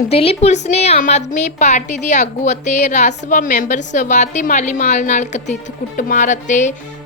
Delhi police ਨੇ Aam Aadmi party ਦੀ ਆਗੂ ਅਤੇ ਰਾਜ ਸਭਾ ਮੈਂਬਰ ਸਵਾਤੀ ਮਾਲੀਮਾਲ ਨਾਲ ਕਥਿਤ ਕੁੱਟਮਾਰ ਅਤੇ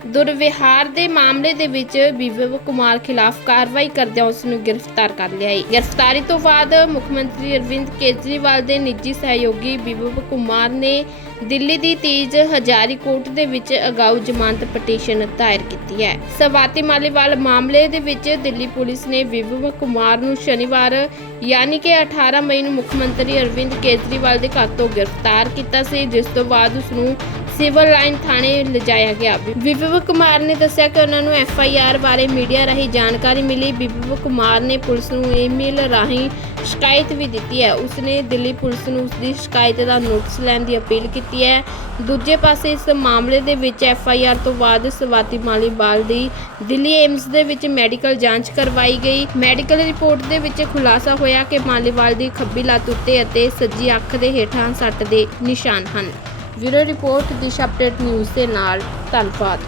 ਦੁਰਵਿਹਾਰ ਦੇ ਮਾਮਲੇ ਦੇ ਵਿੱਚ ਵਿਵੇਕ ਕੁਮਾਰ ਖਿਲਾਫ ਕਾਰਵਾਈ ਕਰਦਿਆਂ ਉਸ ਨੂੰ ਗ੍ਰਿਫਤਾਰ ਕਰ ਲਿਆ ਹੈ। ਗ੍ਰਿਫਤਾਰੀ ਤੋਂ ਬਾਅਦ ਮੁੱਖ ਮੰਤਰੀ ਅਰਵਿੰਦ ਕੇਜਰੀਵਾਲ ਦੇ ਨਿੱਜੀ ਸਹਿਯੋਗੀ ਵਿਵੇਕ ਕੁਮਾਰ ਨੇ ਦਿੱਲੀ ਦੀ ਤੀਜ ਹਜ਼ਾਰੀ ਕੋਰਟ ਦੇ ਵਿੱਚ ਅਗਾਊ ਜ਼ਮਾਨਤ ਪਟੀਸ਼ਨ ਦਾਇਰ ਕੀਤੀ ਹੈ। ਸਵਾਤੀ ਮਾਲੀਵਾਲ ਮਾਮਲੇ ਦੇ ਵਿੱਚ ਦਿੱਲੀ ਪੁਲਿਸ ਨੇ ਵਿਵੇਕ ਕੁਮਾਰ ਨੂੰ ਸ਼ਨੀਵਾਰ, ਯਾਨੀ ਕਿ 18 ਮਈ ਨੂੰ ਮੁੱਖ ਮੰਤਰੀ ਅਰਵਿੰਦ ਕੇਜਰੀਵਾਲ ਦੇ ਘਰ ਤੋਂ ਗ੍ਰਿਫਤਾਰ ਕੀਤਾ ਸੀ, ਜਿਸ ਤੋਂ ਬਾਅਦ ਉਸ ਨੂੰ ਸਿਵਲ ਲਾਈਨ ਥਾਣੇ ਲਿਜਾਇਆ ਗਿਆ। ਵਿਵੇਕ ਕੁਮਾਰ ਨੇ ਦੱਸਿਆ ਕਿ ਉਹਨਾਂ ਨੂੰ ਐਫ ਆਈ ਆਰ ਬਾਰੇ ਮੀਡੀਆ ਰਾਹੀਂ ਜਾਣਕਾਰੀ ਮਿਲੀ। ਵਿਵੇਕ ਕੁਮਾਰ ਨੇ ਪੁਲਿਸ ਨੂੰ ਈਮੇਲ ਰਾਹੀਂ ਸ਼ਿਕਾਇਤ ਵੀ ਦਿੱਤੀ ਹੈ। ਉਸਨੇ ਦਿੱਲੀ ਪੁਲਿਸ ਨੂੰ ਉਸਦੀ ਸ਼ਿਕਾਇਤ ਦਾ ਨੋਟਿਸ ਲੈਣ ਦੀ ਅਪੀਲ ਕੀਤੀ ਹੈ। ਦੂਜੇ ਪਾਸੇ ਇਸ ਮਾਮਲੇ ਦੇ ਵਿੱਚ ਐਫ ਆਈ ਆਰ ਤੋਂ ਬਾਅਦ ਸਵਾਤੀ ਮਾਲੀਵਾਲ ਦੀ ਦਿੱਲੀ ਏਮਸ ਦੇ ਵਿੱਚ ਮੈਡੀਕਲ ਜਾਂਚ ਕਰਵਾਈ ਗਈ। ਮੈਡੀਕਲ ਰਿਪੋਰਟ ਦੇ ਵਿੱਚ ਖੁਲਾਸਾ ਹੋਇਆ ਕਿ ਮਾਲੀਵਾਲ ਦੀ ਖੱਬੀ ਲੱਤ ਉੱਤੇ ਅਤੇ ਸੱਜੀ ਅੱਖ ਦੇ ਹੇਠਾਂ ਸੱਟ ਦੇ ਨਿਸ਼ਾਨ ਹਨ। Bureau report, Disha update news ਦੇ ਨਾਲ, ਧੰਨਵਾਦ।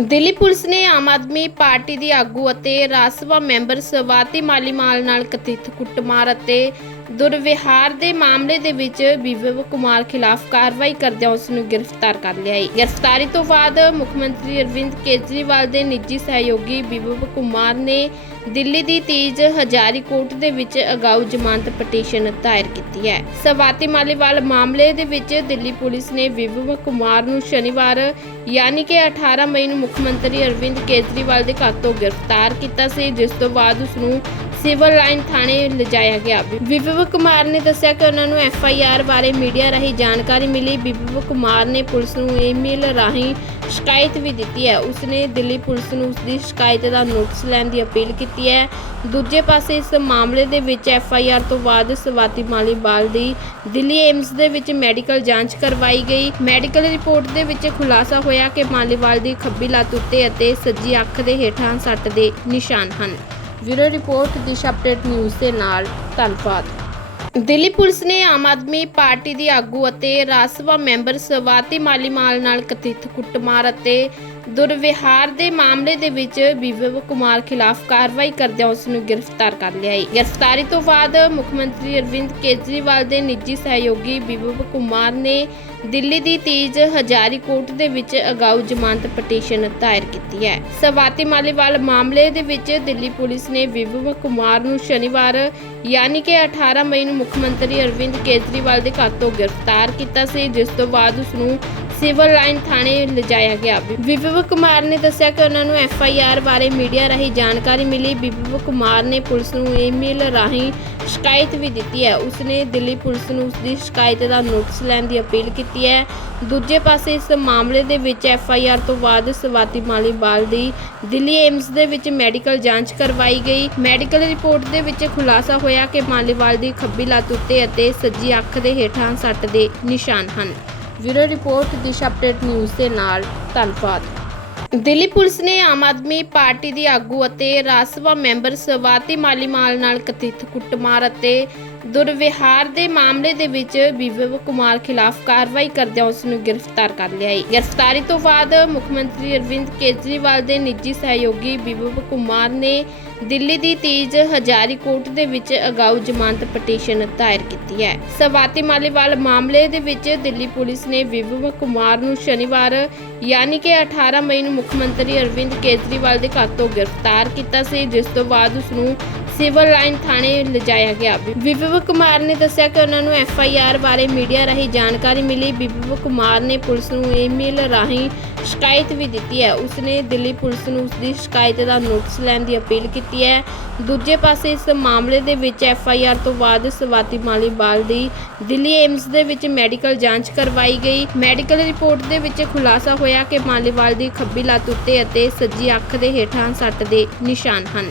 ਦਿੱਲੀ ਪੁਲਿਸ ਨੇ ਆਮ ਆਦਮੀ ਪਾਰਟੀ ਦੀ ਆਗੂ ਅਤੇ ਰਾਜ ਸਭਾ ਮੈਂਬਰ ਸਵਾਤੀ ਮਾਲੀਮਾਲ ਨਾਲ ਕਥਿਤ ਕੁੱਟਮਾਰ ਅਤੇ ਦੁਰਵਿਹਾਰ ਦੇ ਮਾਮਲੇ ਦੇ ਵਿੱਚ ਵਿਵੇਕ ਕੁਮਾਰ ਖਿਲਾਫ ਕਾਰਵਾਈ ਕਰਦਿਆਂ ਉਸ ਨੂੰ ਗ੍ਰਿਫਤਾਰ ਕਰ ਲਿਆ ਹੈ। ਗ੍ਰਿਫਤਾਰੀ ਤੋਂ ਬਾਅਦ ਮੁੱਖ ਮੰਤਰੀ ਅਰਵਿੰਦ ਕੇਜਰੀਵਾਲ ਦੇ ਨਿੱਜੀ ਸਹਿਯੋਗੀ ਵਿਵੇਕ ਕੁਮਾਰ ਨੇ ਦਿੱਲੀ ਦੀ ਤੀਜ ਹਜ਼ਾਰੀ ਕੋਰਟ ਦੇ ਵਿੱਚ ਅਗਾਊ ਜ਼ਮਾਨਤ ਪਟੀਸ਼ਨ ਦਾਇਰ ਕੀਤੀ ਹੈ। ਸਵਾਤੀ ਮਾਲੀਵਾਲ ਮਾਮਲੇ ਦੇ ਵਿੱਚ ਦਿੱਲੀ ਪੁਲਿਸ ਨੇ ਵਿਵੇਕ ਕੁਮਾਰ ਨੂੰ ਸ਼ਨੀਵਾਰ ਯਾਨੀ ਕਿ 18 ਮਈ ਨੂੰ ਮੁੱਖ ਮੰਤਰੀ ਅਰਵਿੰਦ ਕੇਜਰੀਵਾਲ ਦੇ ਘਰ ਤੋਂ ਗ੍ਰਿਫਤਾਰ ਕੀਤਾ ਸੀ, ਜਿਸ ਤੋਂ ਬਾਅਦ ਉਸ ਨੂੰ ਸਿਵਲ ਲਾਈਨ ਥਾਣੇ ਲਿਜਾਇਆ ਗਿਆ। ਵਿਵੇਕ ਕੁਮਾਰ ਨੇ ਦੱਸਿਆ ਕਿ ਉਹਨਾਂ ਨੂੰ ਐਫ ਆਈ ਆਰ ਬਾਰੇ ਮੀਡੀਆ ਰਾਹੀਂ ਜਾਣਕਾਰੀ ਮਿਲੀ। ਵਿਵੇਕ ਕੁਮਾਰ ਨੇ ਪੁਲਿਸ ਨੂੰ ਈਮੇਲ ਰਾਹੀਂ ਸ਼ਿਕਾਇਤ ਵੀ ਦਿੱਤੀ ਹੈ। ਉਸਨੇ ਦਿੱਲੀ ਪੁਲਿਸ ਨੂੰ ਉਸਦੀ ਸ਼ਿਕਾਇਤ ਦਾ ਨੋਟਿਸ ਲੈਣ ਦੀ ਅਪੀਲ ਕੀਤੀ ਹੈ। ਦੂਜੇ ਪਾਸੇ ਇਸ ਮਾਮਲੇ ਦੇ ਵਿੱਚ ਐਫ ਆਈ ਆਰ ਤੋਂ ਬਾਅਦ ਸਵਾਤੀ ਮਾਲੀਵਾਲ ਦੀ ਦਿੱਲੀ ਏਮਸ ਦੇ ਵਿੱਚ ਮੈਡੀਕਲ ਜਾਂਚ ਕਰਵਾਈ ਗਈ। ਮੈਡੀਕਲ ਰਿਪੋਰਟ ਦੇ ਵਿੱਚ ਖੁਲਾਸਾ ਹੋਇਆ ਕਿ ਮਾਲੀਵਾਲ ਦੀ ਖੱਬੀ ਲੱਤ ਉੱਤੇ ਅਤੇ ਸੱਜੀ ਅੱਖ ਦੇ ਹੇਠਾਂ ਸੱਟ ਦੇ ਨਿਸ਼ਾਨ ਹਨ। Bureau report Disha update news ਦੇ ਨਾਲ, ਧੰਨਵਾਦ। ਦਿੱਲੀ ਪੁਲਿਸ ਨੇ ਆਮ ਆਦਮੀ ਪਾਰਟੀ ਦੀ ਆਗੂ ਅਤੇ ਰਾਜ ਸਭਾ ਮੈਂਬਰ ਸਵਾਤੀ ਮਾਲੀਮਾਲ ਨਾਲ ਕਥਿਤ ਕੁੱਟਮਾਰ ਅਤੇ ਦੁਰਵਿਹਾਰ ਦੇ ਮਾਮਲੇ ਦੇ ਵਿੱਚ ਵਿਵੇਕ ਕੁਮਾਰ ਖਿਲਾਫ ਕਾਰਵਾਈ ਕਰਦਿਆਂ ਉਸ ਨੂੰ ਗ੍ਰਿਫਤਾਰ ਕਰ ਲਿਆ ਹੈ। ਗ੍ਰਿਫਤਾਰੀ ਤੋਂ ਬਾਅਦ ਮੁੱਖ ਮੰਤਰੀ ਅਰਵਿੰਦ ਕੇਜਰੀਵਾਲ ਦੇ ਨਿੱਜੀ ਸਹਿਯੋਗੀ ਵਿਵੇਕ ਕੁਮਾਰ ਨੇ ਦਿੱਲੀ ਦੀ ਤੀਜ ਹਜ਼ਾਰੀ ਕੋਰਟ ਦੇ ਵਿੱਚ ਅਗਾਊ ਜ਼ਮਾਨਤ ਪਟੀਸ਼ਨ ਦਾਇਰ ਕੀਤੀ ਹੈ। ਸਵਾਤੀ ਮਾਲੀਵਾਲ ਮਾਮਲੇ ਦੇ ਵਿੱਚ ਦਿੱਲੀ ਪੁਲਿਸ ਨੇ ਵਿਵੇਕ ਕੁਮਾਰ ਨੂੰ ਸ਼ਨੀਵਾਰ ਯਾਨੀ ਕਿ 18 ਮਈ ਨੂੰ ਮੁੱਖ ਮੰਤਰੀ ਅਰਵਿੰਦ ਕੇਜਰੀਵਾਲ ਦੇ ਘਰ ਤੋਂ ਗ੍ਰਿਫਤਾਰ ਕੀਤਾ ਸੀ, ਜਿਸ ਤੋਂ ਬਾਅਦ ਉਸ ਨੂੰ ਸਿਵਲ ਲਾਈਨ ਥਾਣੇ ਲਿਜਾਇਆ ਗਿਆ। ਵਿਵੇਕ ਕੁਮਾਰ ਨੇ ਦੱਸਿਆ ਕਿ ਉਹਨਾਂ ਨੂੰ ਐਫ ਆਈ ਆਰ ਬਾਰੇ ਮੀਡੀਆ ਰਾਹੀਂ ਜਾਣਕਾਰੀ ਮਿਲੀ। ਵਿਵੇਕ ਕੁਮਾਰ ਨੇ ਪੁਲਿਸ ਨੂੰ ਈਮੇਲ ਰਾਹੀਂ ਸ਼ਿਕਾਇਤ ਵੀ ਦਿੱਤੀ ਹੈ। ਉਸਨੇ ਦਿੱਲੀ ਪੁਲਿਸ ਨੂੰ ਉਸ ਦੀ ਸ਼ਿਕਾਇਤ ਦਾ ਨੋਟਿਸ ਲੈਣ ਦੀ ਅਪੀਲ ਕੀਤੀ ਹੈ। ਦੂਜੇ ਪਾਸੇ ਇਸ ਮਾਮਲੇ ਦੇ ਵਿੱਚ ਐਫ ਆਈ ਆਰ ਤੋਂ ਬਾਅਦ ਸਵਾਤੀ ਮਾਲੀਵਾਲ ਦੀ ਦਿੱਲੀ ਏਮਸ ਦੇ ਵਿੱਚ ਮੈਡੀਕਲ ਜਾਂਚ ਕਰਵਾਈ ਗਈ। ਮੈਡੀਕਲ ਰਿਪੋਰਟ ਦੇ ਵਿੱਚ ਖੁਲਾਸਾ ਹੋਇਆ ਕਿ ਮਾਲੀਵਾਲ ਦੀ ਖੱਬੀ ਲੱਤ ਉੱਤੇ ਅਤੇ ਸੱਜੀ ਅੱਖ ਦੇ ਹੇਠਾਂ ਸੱਟ ਦੇ ਨਿਸ਼ਾਨ ਹਨ। Bureau report Disha update news ਦੇ ਨਾਲ ਧੰਨਵਾਦ। ਦਿੱਲੀ ਪੁਲਿਸ ਨੇ ਆਮ ਆਦਮੀ ਪਾਰਟੀ ਦੀ ਆਗੂ ਅਤੇ ਰਾਜ ਸਭਾ ਮੈਂਬਰ ਸਵਾਤੀ ਮਾਲੀਮਾਲ ਨਾਲ ਕਥਿਤ ਕੁੱਟਮਾਰ ਅਤੇ ਦੁਰਵਿਹਾਰ ਦੇ ਮਾਮਲੇ ਦੇ ਵਿੱਚ ਵਿਵੇਕ ਕੁਮਾਰ ਖਿਲਾਫ ਕਾਰਵਾਈ ਕਰਦਿਆਂ ਉਸ ਨੂੰ ਗ੍ਰਿਫਤਾਰ ਕਰ ਲਿਆ ਹੈ। ਗ੍ਰਿਫਤਾਰੀ ਤੋਂ ਬਾਅਦ ਮੁੱਖ ਮੰਤਰੀ ਅਰਵਿੰਦ ਕੇਜਰੀਵਾਲ ਦੇ ਨਿੱਜੀ ਸਹਿਯੋਗੀ ਵਿਵੇਕ ਕੁਮਾਰ ਨੇ ਦਿੱਲੀ ਦੀ ਤੀਜ ਹਜ਼ਾਰੀ ਕੋਰਟ ਦੇ ਵਿੱਚ ਅਗਾਊ ਜ਼ਮਾਨਤ ਪਟੀਸ਼ਨ ਦਾਇਰ ਕੀਤੀ ਹੈ। ਸਵਾਤੀ ਮਾਲੀਵਾਲ ਮਾਮਲੇ ਦੇ ਵਿੱਚ ਦਿੱਲੀ ਪੁਲਿਸ ਨੇ ਵਿਵੇਕ ਕੁਮਾਰ ਨੂੰ ਸ਼ਨੀਵਾਰ, ਯਾਨੀ ਕਿ 18 ਮਈ ਨੂੰ ਮੁੱਖ ਮੰਤਰੀ ਅਰਵਿੰਦ ਕੇਜਰੀਵਾਲ ਦੇ ਘਰ ਤੋਂ ਗ੍ਰਿਫਤਾਰ ਕੀਤਾ ਸੀ, ਜਿਸ ਤੋਂ ਬਾਅਦ ਉਸ ਨੂੰ ਸਿਵਲ ਲਾਈਨ ਥਾਣੇ ਲਿਜਾਇਆ ਗਿਆ। ਵਿਵੇਕ ਕੁਮਾਰ ਨੇ ਦੱਸਿਆ ਕਿ ਉਹਨਾਂ ਨੂੰ ਐਫ ਆਈ ਆਰ ਬਾਰੇ ਮੀਡੀਆ ਰਾਹੀਂ ਜਾਣਕਾਰੀ ਮਿਲੀ। ਵਿਵੇਕ ਕੁਮਾਰ ਨੇ ਪੁਲਿਸ ਨੂੰ ਈਮੇਲ ਰਾਹੀਂ ਸ਼ਿਕਾਇਤ ਵੀ ਦਿੱਤੀ ਹੈ। ਉਸਨੇ ਦਿੱਲੀ ਪੁਲਿਸ ਨੂੰ ਉਸਦੀ ਸ਼ਿਕਾਇਤ ਦਾ ਨੋਟਿਸ ਲੈਣ ਦੀ ਅਪੀਲ ਕੀਤੀ ਹੈ। ਦੂਜੇ ਪਾਸੇ ਇਸ ਮਾਮਲੇ ਦੇ ਵਿੱਚ ਐਫ ਆਈ ਆਰ ਤੋਂ ਬਾਅਦ ਸਵਾਤੀ ਮਾਲੀਵਾਲ ਦੀ ਦਿੱਲੀ ਏਮਸ ਦੇ ਵਿੱਚ ਮੈਡੀਕਲ ਜਾਂਚ ਕਰਵਾਈ ਗਈ। ਮੈਡੀਕਲ ਰਿਪੋਰਟ ਦੇ ਵਿੱਚ ਖੁਲਾਸਾ ਹੋਇਆ ਕਿ ਮਾਲੀਵਾਲ ਦੀ ਖੱਬੀ ਲੱਤ ਉੱਤੇ ਅਤੇ ਸੱਜੀ ਅੱਖ ਦੇ ਹੇਠਾਂ ਸੱਟ ਦੇ ਨਿਸ਼ਾਨ ਹਨ।